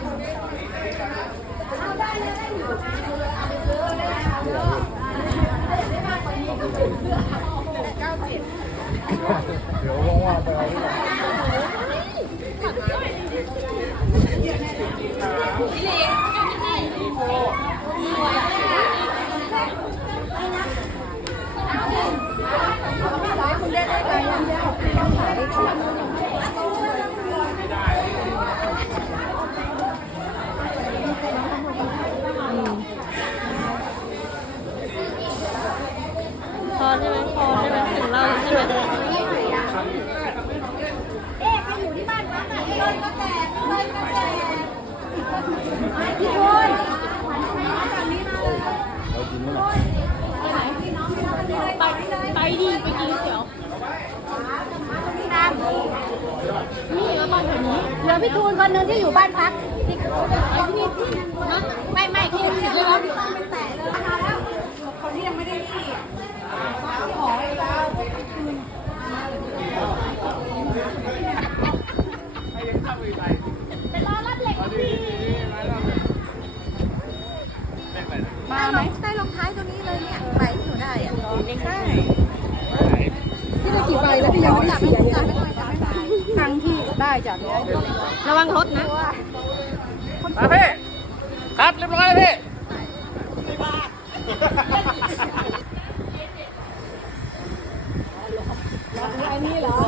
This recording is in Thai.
เดี๋ยวว่างๆไปเอาที่ไหนพอใช่ไหมพอใช่ไหมถึงเราใช่ไหม เอ๊ะใครอยู่ที่บ้านพักอะเอ้ยก็แตกเลยก็แตกพี่ชนจากนี้มาเลย เอาจริง ไม่ไปไปดีไปกินเดี๋ยวพี่ดำนี่ก็บ้านแถวนี้เหลือพี่ทูนคนหนึงที่อยู่บ้านพักที่ไม่ไม่ที่ที่ที่เราที่ต้องเป็นแต่เลย ใช่ที่ได้กี่ใบแล้วพี่ยังไม่เสียเลยครั้งที่ได้จากนี้ยระวังรถนะมาพี่ครับเรียบร้อยพี่อันี่เหรอ